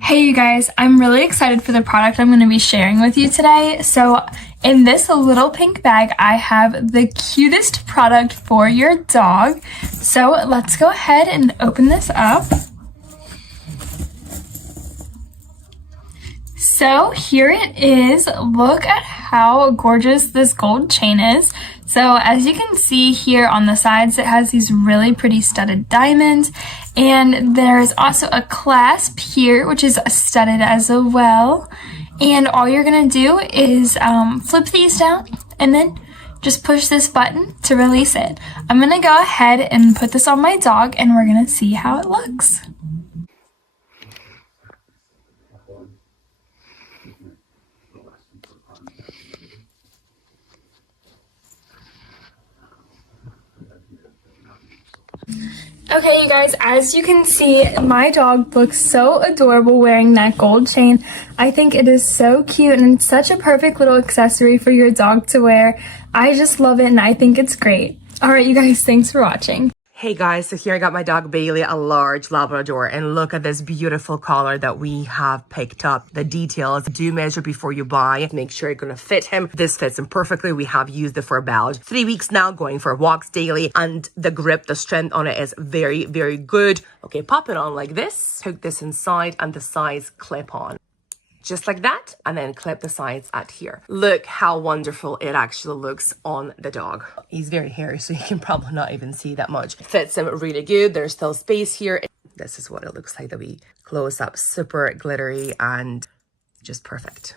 Hey you guys, I'm really excited for the product I'm going to be sharing with you today. So in this little pink bag, I have the cutest product for your dog. So let's go ahead and open this up. So here it is. Look at how gorgeous this gold chain is. So as you can see here on the sides, it has these really pretty studded diamonds. And there's also a clasp here, which is studded as well. And all you're gonna do is flip these down and then just push this button to release it. I'm gonna go ahead and put this on my dog and we're gonna see how it looks. Okay, you guys, as you can see, my dog looks so adorable wearing that gold chain. I think it is so cute and it's such a perfect little accessory for your dog to wear. I just love it and I think it's great. All right, you guys, thanks for watching. Hey guys, so here I got my dog Bailey, a large Labrador, and look at this beautiful collar that we have picked up. The details, do measure before you buy, make sure it's gonna fit him. This fits him perfectly. We have used it for about 3 weeks now, going for walks daily, and the grip, the strength on it is very, very good. Okay, pop it on like this, hook this inside, and the sides clip on. Just like that, and then clip the sides at here. Look how wonderful it actually looks on the dog. He's very hairy, so you can probably not even see that much. Fits him really good. There's still space here. This is what it looks like that we close up. Super glittery and just perfect.